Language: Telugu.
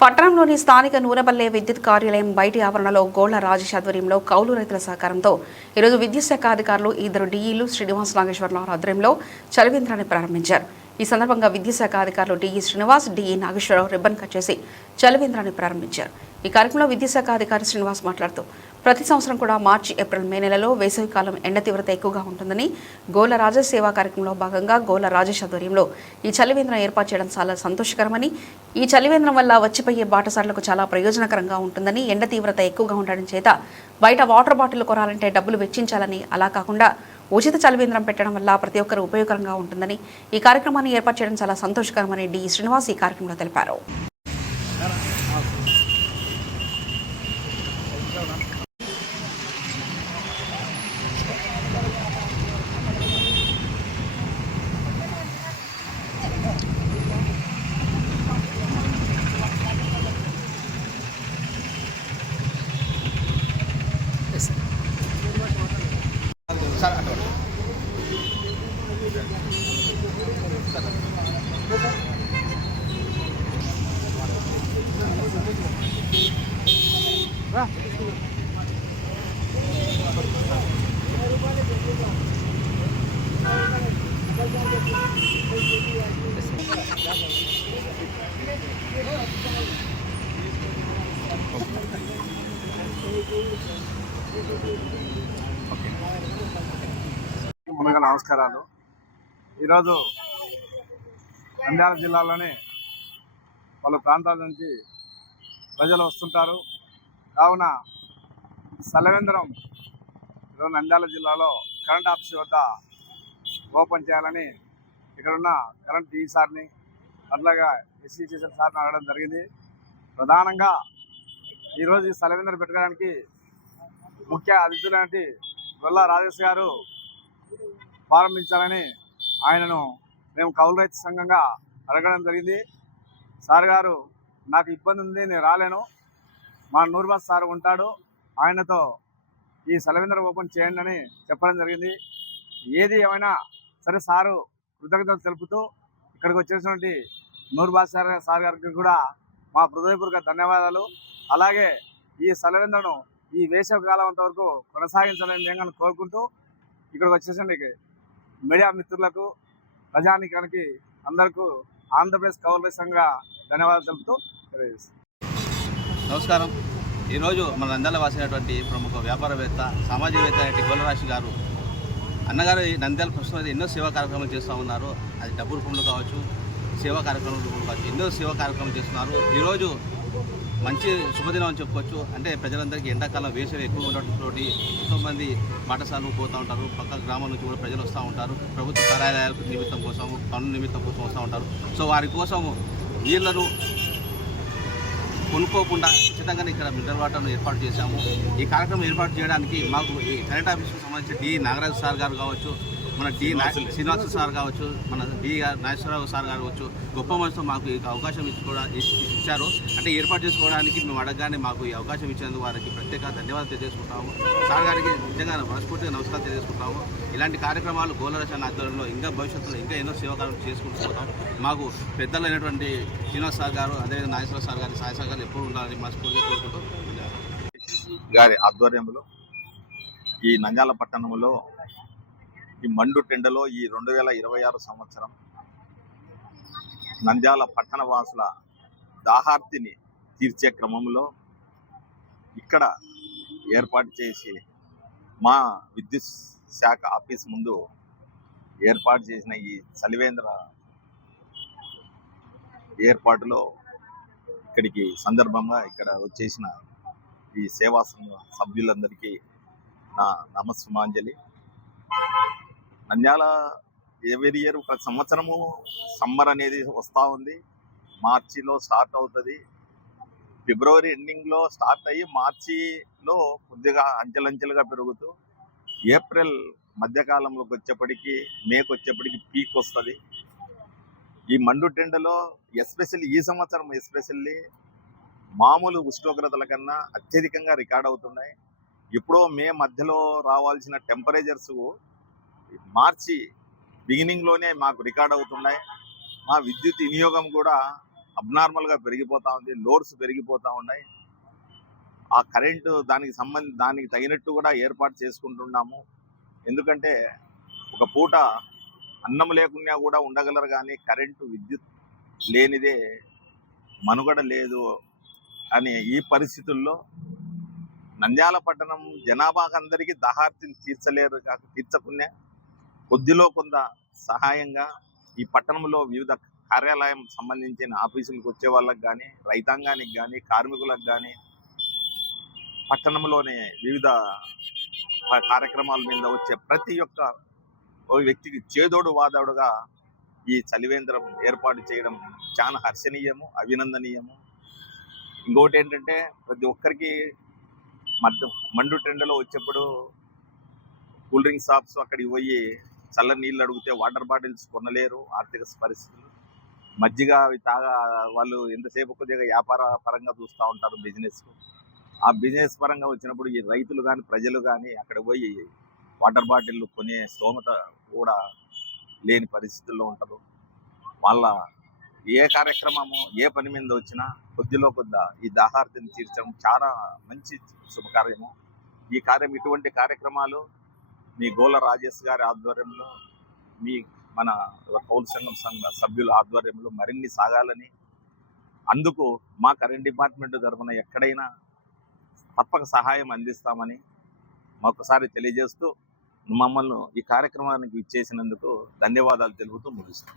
పట్టణంలోని స్థానిక నూనెపల్లె విద్యుత్ కార్యాలయం బయటి ఆవరణలో గోళ్ల రాజేష్ ఆధ్వర్యంలో కౌలు రైతుల సహకారంతో ఈరోజు విద్యుత్ శాఖ అధికారులు ఇద్దరు డీఈలు శ్రీనివాస్ నాగేశ్వరరావు ఆధ్వర్యంలో చలివేంద్రాన్ని ప్రారంభించారు. ఈ సందర్భంగా విద్యుత్ శాఖ అధికారులు DE Srinivas, DE Nageswararao ribbon cut చేసి చలివేంద్రాన్ని ప్రారంభించారు. ఈ కార్యక్రమంలో విద్యుత్ శాఖ అధికారి శ్రీనివాస్ మాట్లాడుతూ ప్రతి సంవత్సరం కూడా మార్చి, ఏప్రిల్, మే నెలలో వేసవికాలం ఎండ తీవ్రత ఎక్కువగా ఉంటుందని గోళ్ల రాజేష్ సేవా కార్యక్రమంలో భాగంగా గోళ్ల రాజేష్ ఆధ్వర్యంలో ఈ చలివేంద్రం ఏర్పాటు చేయడం చాలా సంతోషకరమని, ఈ చలివేంద్రం వల్ల వచ్చిపోయే బాటసార్లకు చాలా ప్రయోజనకరంగా ఉంటుందని, ఎండ తీవ్రత ఎక్కువగా ఉండడం చేత బయట వాటర్ బాటిల్ కొనాలంటే డబ్బులు వెచ్చించాలని, అలా కాకుండా ఉచిత చలివేంద్రం పెట్టడం వల్ల ప్రతి ఒక్కరు ఉపయోగకరంగా ఉంటుందని, ఈ కార్యక్రమాన్ని ఏర్పాటు చేయడం చాలా సంతోషకరమని డి శ్రీనివాస్ ఈ కార్యక్రమంలో తెలిపారు. ముందుగా నమస్కారాలు. ఈరోజు నంద్యాల జిల్లాలోని పలు ప్రాంతాల నుంచి ప్రజలు వస్తుంటారు. కావున చలివేంద్రం ఈరోజు నంద్యాల జిల్లాలో కరెంట్ ఆఫీస్ వద్ద ఓపెన్ చేయాలని ఇక్కడున్న కరెంట్ డీ సార్ని అట్లాగా ఎస్సీసీఎల్ సార్ని అడగడం జరిగింది. ప్రధానంగా ఈరోజు ఈ చలివేంద్రం పెట్టడానికి ముఖ్య అతిథులంటి గొల్ల రాజేష్ గారు ప్రారంభించాలని ఆయనను మేము కౌలు రైతు సంఘంగా అడగడం జరిగింది. సార్ గారు నాకు ఇబ్బంది ఉంది, నేను రాలేను, మా నూర్బాస్ సార్ ఉంటాడు, ఆయనతో ఈ చలివేంద్రం ఓపెన్ చేయండి అని చెప్పడం జరిగింది. ఏది ఏమైనా సరే సారు కృతజ్ఞతలు తెలుపుతూ ఇక్కడికి వచ్చేసినటువంటి నూర్బాస్ సార్ గారికి కూడా మా హృదయపూర్వక ధన్యవాదాలు. అలాగే ఈ చలివేంద్రను ఈ వేసవి కాలం అంతవరకు కొనసాగించాలని నేను కోరుకుంటూ ఇక్కడికి వచ్చేసరికి మీడియా మిత్రులకు, ప్రజానికానికి అందరికీ ఆంధ్రప్రదేశ్ కౌలు రైతు సంఘంగా ధన్యవాదాలు తెలుపుతూ తెలియజేస్తాను. నమస్కారం. ఈరోజు మన నంద్యాల వాసినటువంటి ప్రముఖ వ్యాపారవేత్త, సామాజికవేత్త గోళ్ల రాజేష్ గారు అన్నగారు నంద్యాల ప్రస్తుతం ఎన్నో సేవా కార్యక్రమాలు చేస్తూ ఉన్నారు. అది డబ్బు రూపంలో కావచ్చు, సేవా కార్యక్రమాల రూపంలో కావచ్చు, ఎన్నో సేవా కార్యక్రమాలు చేస్తున్నారు. ఈరోజు మంచి శుభదినం అని చెప్పుకోవచ్చు. అంటే ప్రజలందరికీ ఎండాకాలం వేసవి ఎక్కువ ఉండటంతో ఎంతోమంది బాటసార్లు పోతూ ఉంటారు. పక్క గ్రామాల నుంచి కూడా ప్రజలు వస్తూ ఉంటారు. ప్రభుత్వ కార్యాలయాల నిమిత్తం కోసం, పనుల నిమిత్తం కోసం వస్తూ ఉంటారు. సో వారి కోసం నీళ్లను కొనుక్కోకుండా ఉచితంగానే ఇక్కడ మినరల్ వాటర్ను ఏర్పాటు చేశాము. ఈ కార్యక్రమం ఏర్పాటు చేయడానికి మాకు ఈ కరెంట్ ఆఫీస్కు సంబంధించి డి నాగరాజు సార్ గారు కావచ్చు, మన డి శ్రీనివాస సార్ కావచ్చు, మన డి నాగేశ్వరరావు సార్ గారు కావచ్చు, గొప్ప మనసుతో మాకు ఈ అవకాశం ఇచ్చారు. అంటే ఏర్పాటు చేసుకోవడానికి మేము అడగగానే మాకు ఈ అవకాశం ఇచ్చేందుకు వారికి ప్రత్యేక ధన్యవాదాలు తెలియజేసుకుంటాము. సార్ గారికి నిజంగా మనస్ఫూర్తిగా నమస్కారం తెలియజేసుకుంటాము. ఇలాంటి కార్యక్రమాలు గోళ్ల రాజేష్ ఆధ్వర్యంలో ఇంకా భవిష్యత్తులో ఇంకా ఎన్నో సేవాకార్యాలు చేసుకుంటూ పోతాం. మాకు పెద్దలైనటువంటి శ్రీనివాస్ సార్ గారు, అదేవిధంగా నాగేశ్వరరావు సార్ గారి సహాయ సహకారాలు ఎప్పుడు ఉండాలని మనస్ఫూర్తిగా కోరుకుంటూ గారి ఆధ్వర్యంలో ఈ నంద్యాల పట్టణంలో ఈ మండు టెండలో ఈ 2026 సంవత్సరం నంద్యాల పట్టణ వాసుల దాహార్తిని తీర్చే క్రమంలో ఇక్కడ ఏర్పాటు చేసి మా విద్యుత్ శాఖ ఆఫీస్ ముందు ఏర్పాటు చేసిన ఈ చలివేంద్ర ఏర్పాటులో ఇక్కడికి సందర్భంగా ఇక్కడ వచ్చేసిన ఈ సేవా సంఘ సభ్యులందరికీ నా నమస్సుమాంజలి. నంద్యాల ఎవరి ఇయర్ ప్రతి సంవత్సరము సమ్మర్ అనేది వస్తూ ఉంది. మార్చిలో స్టార్ట్ అవుతుంది, ఫిబ్రవరి ఎండింగ్లో స్టార్ట్ అయ్యి మార్చిలో కొద్దిగా అంచెలంచెలుగా పెరుగుతూ ఏప్రిల్ మధ్యకాలంలోకి వచ్చేప్పటికి, మేకు వచ్చేప్పటికి పీక్ వస్తుంది. ఈ మండు టెండలో ఎస్పెషల్లీ ఈ సంవత్సరం ఎస్పెషల్లీ మామూలు ఉష్ణోగ్రతల కన్నా అత్యధికంగా రికార్డ్ అవుతున్నాయి. ఎప్పుడో మే మధ్యలో రావాల్సిన టెంపరేచర్స్ మార్చి బిగినింగ్లోనే మాకు రికార్డ్ అవుతున్నాయి. మా విద్యుత్ వినియోగం కూడా అబ్నార్మల్గా పెరిగిపోతూ ఉంది, లోడ్స్ పెరిగిపోతూ ఉన్నాయి. ఆ కరెంటు దానికి తగినట్టు కూడా ఏర్పాటు చేసుకుంటున్నాము. ఎందుకంటే ఒక పూట అన్నం లేకున్నా కూడా ఉండగలరు, కానీ కరెంటు విద్యుత్ లేనిదే మనుగడ లేదు అనే ఈ పరిస్థితుల్లో నంద్యాల పట్టణం జనాభాకి అందరికీ దాహార్తిని తీర్చకునే కొద్దిలో కొంత సహాయంగా ఈ పట్టణంలో వివిధ కార్యాలయం సంబంధించిన ఆఫీసులకు వచ్చే వాళ్ళకి కానీ, రైతాంగానికి కానీ, కార్మికులకు కానీ, పట్టణంలోనే వివిధ కార్యక్రమాల మీద వచ్చే ప్రతి ఒక్క వ్యక్తికి చేదోడు వాదోడుగా ఈ చలివేంద్రం ఏర్పాటు చేయడం చాలా హర్షణీయము, అభినందనీయము. ఇంకొకటి ఏంటంటే ప్రతి ఒక్కరికి మండు టెండలో వచ్చేప్పుడు కూల్ డ్రింక్ షాప్స్ అక్కడికి పోయి చల్ల నీళ్ళు అడిగితే వాటర్ బాటిల్స్ కొనలేరు, ఆర్థిక పరిస్థితులు. మజ్జిగ అవి వాళ్ళు ఎంతసేపు కొద్దిగా వ్యాపార పరంగా చూస్తూ ఉంటారు బిజినెస్. ఆ బిజినెస్ పరంగా వచ్చినప్పుడు ఈ రైతులు కానీ, ప్రజలు కానీ అక్కడ పోయి వాటర్ బాటిల్ కొనే స్తోమత కూడా లేని పరిస్థితుల్లో ఉంటారు. వాళ్ళ ఏ కార్యక్రమము, ఏ పని మీద వచ్చినా కొద్దిలో కొద్ది ఈ దాహార్తిని తీర్చడం చాలా మంచి శుభకార్యము. ఇటువంటి కార్యక్రమాలు మీ గోల రాజేష్ గారి ఆధ్వర్యంలో, మన కౌలు సంఘం సభ్యుల ఆధ్వర్యంలో మరిన్ని సాగాలని, అందుకు మా కరెంట్ డిపార్ట్మెంట్ తరఫున ఎక్కడైనా తప్పక సహాయం అందిస్తామని మరొకసారి తెలియజేస్తూ మమ్మల్ని ఈ కార్యక్రమానికి ఇచ్చేసినందుకు ధన్యవాదాలు తెలుపుతూ ముగిస్తాం.